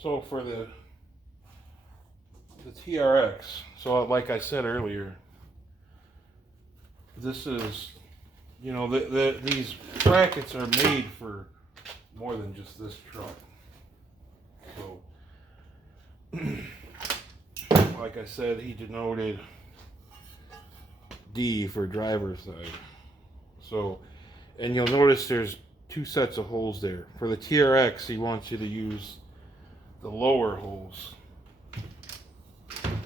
So for the TRX, so like I said earlier, this is, you know, these brackets are made for more than just this truck. So, like I said, he denoted D for driver's side. So, and you'll notice there's two sets of holes there. For the TRX, he wants you to use the lower holes. I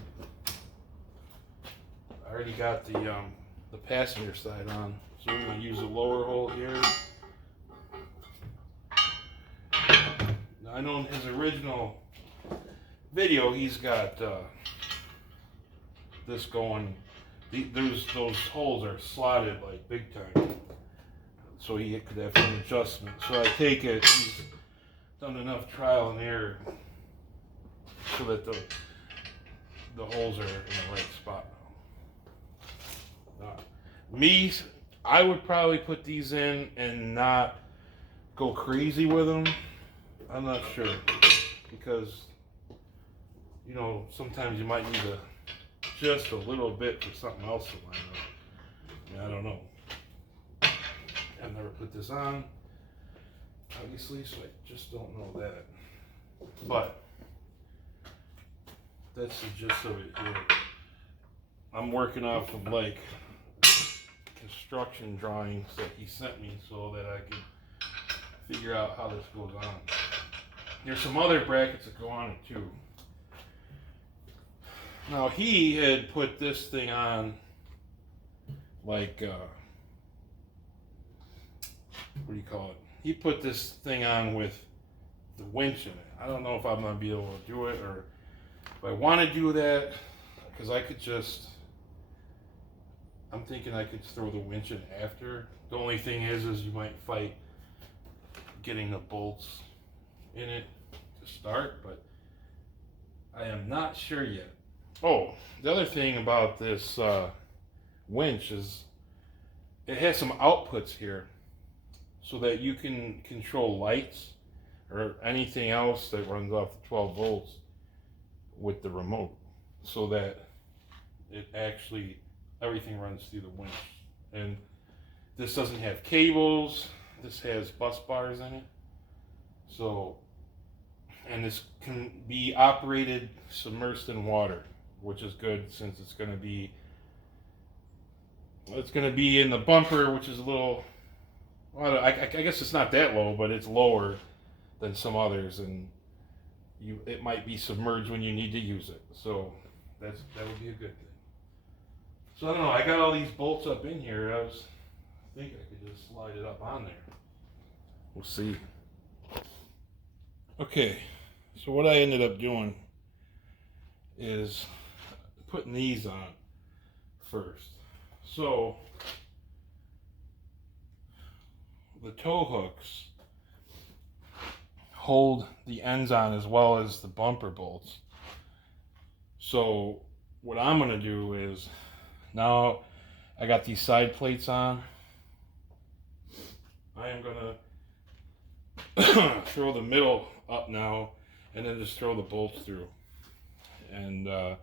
already got the passenger side on, so we're going to use the lower hole here. Now, I know in his original video, he's got this going. Those holes are slotted like big time, so he could have an adjustment. So I take it he's done enough trial and error so that the holes are in the right spot now. Me, I would probably put these in and not go crazy with them. I'm not sure, because, you know, sometimes you might need just a little bit for something else to line up. I don't know. I've never put this on, obviously, so I just don't know that. But that's the gist of it here. I'm working off of like construction drawings that he sent me so that I can figure out how this goes on. There's some other brackets that go on it too. Now he had put this thing on like what do you call it? He put this thing on with the winch in it. I don't know if I'm gonna be able to do it, or if I want to do that, because I could just, I'm thinking I could throw the winch in after. The only thing is you might fight getting the bolts in it to start, but I am not sure yet. Oh, the other thing about this winch is it has some outputs here so that you can control lights or anything else that runs off the 12 volts with the remote, so that it actually, everything runs through the winch. And this doesn't have cables, this has bus bars in it. So, and this can be operated submersed in water, which is good since it's going to be in the bumper, which is a little, well, I guess it's not that low, but it's lower than some others, and it might be submerged when you need to use it. So that would be a good thing. So I don't know, I got all these bolts up in here. I was thinking I could just slide it up on there. We'll see. Okay, so what I ended up doing is putting these on first. So the tow hooks hold the ends on as well as the bumper bolts. So what I'm going to do is, now I got these side plates on, I am going to throw the middle up now and then just throw the bolts through. And I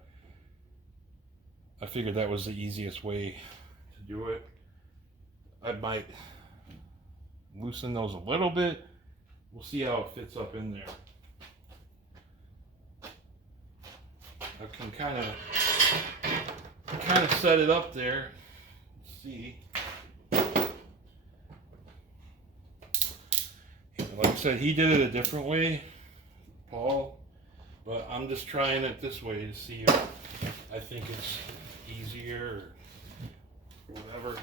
figured that was the easiest way to do it. I might loosen those a little bit. We'll see how it fits up in there. I can kind of set it up there. Let's see. Like I said, he did it a different way, Paul, but I'm just trying it this way to see if I think it's easier or whatever.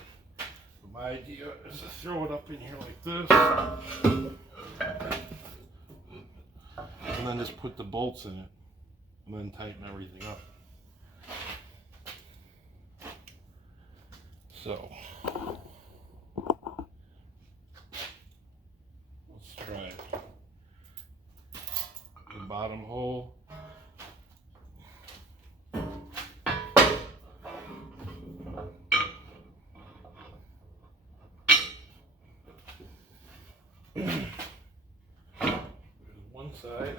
But my idea is to throw it up in here like this, and then just put the bolts in it, and then tighten everything up. So let's try the bottom hole. There's one side.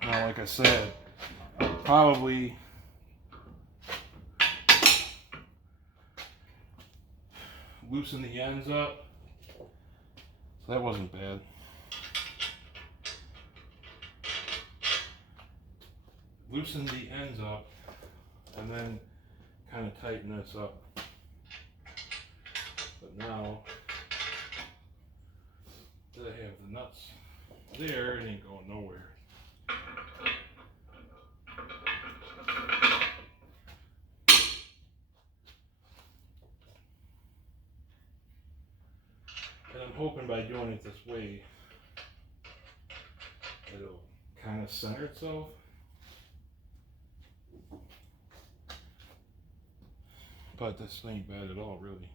Now, like I said, I'll probably loosen the ends up. So that wasn't bad. Loosen the ends up and then kind of tighten this up. But now that I have the nuts there, it ain't going nowhere. And I'm hoping by doing it this way, it'll kind of center itself. But this ain't bad at all, really.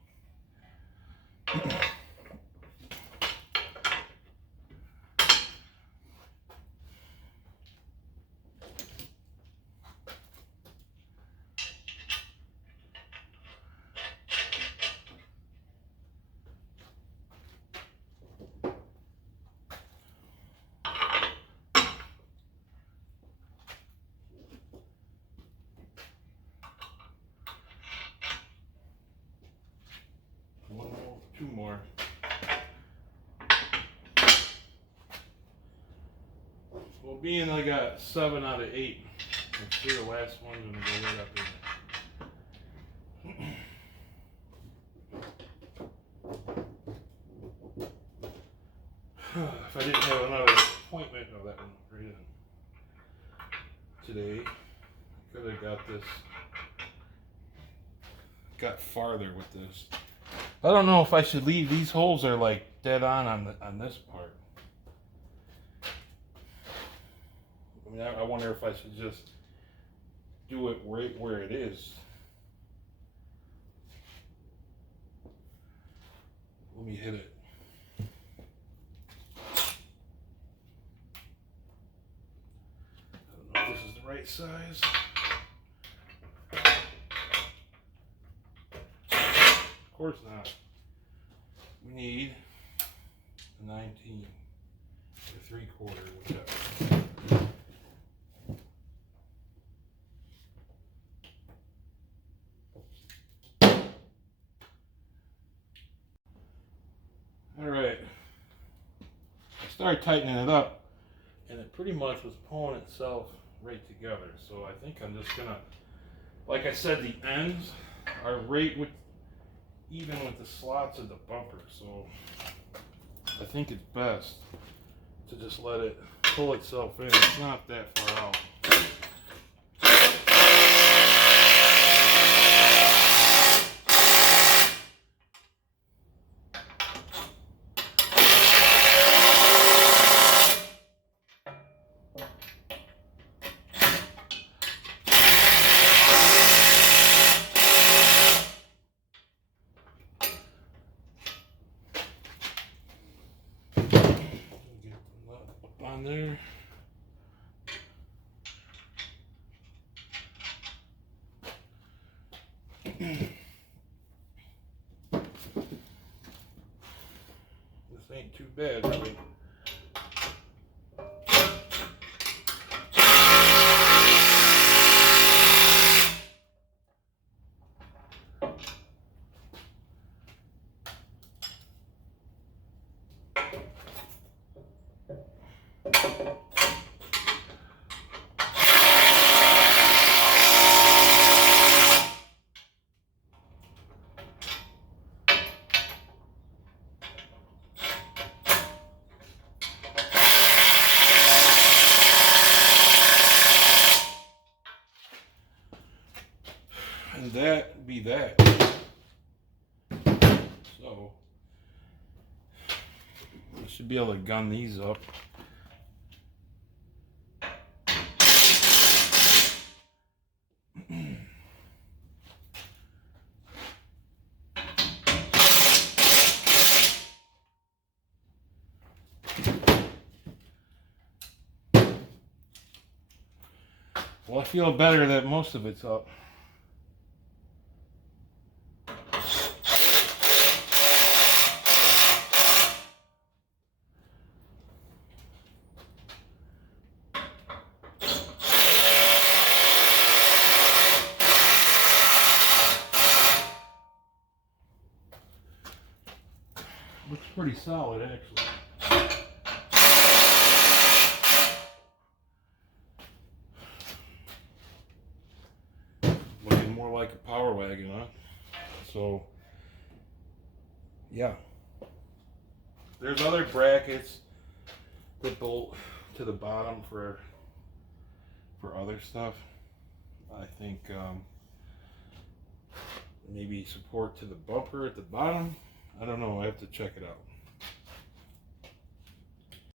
One more, two more. Well, being I got 7 out of 8, I'm sure the last one's gonna go right up there. If I didn't have another appointment, no, that one right in today, I could have got farther with this. I don't know if I should leave these holes are like dead on this part. I mean, I wonder if I should just do it right where it is. Let me hit it. I don't know if this is the right size. Of course not. We need a 19 or 3/4, whichever. All right. I started tightening it up, and it pretty much was pulling itself right together. So I think I'm just gonna, like I said, the ends are right with even with the slots of the bumper, so I think it's best to just let it pull itself in. It's not that far out. On there. This ain't too bad, really. And that be that. So I should be able to gun these up. Well, I feel better that most of it's up. Looks pretty solid, actually. Looking more like a power wagon, huh? So, yeah. There's other brackets that bolt to the bottom for other stuff. I think maybe support to the bumper at the bottom. I don't know. I have to check it out.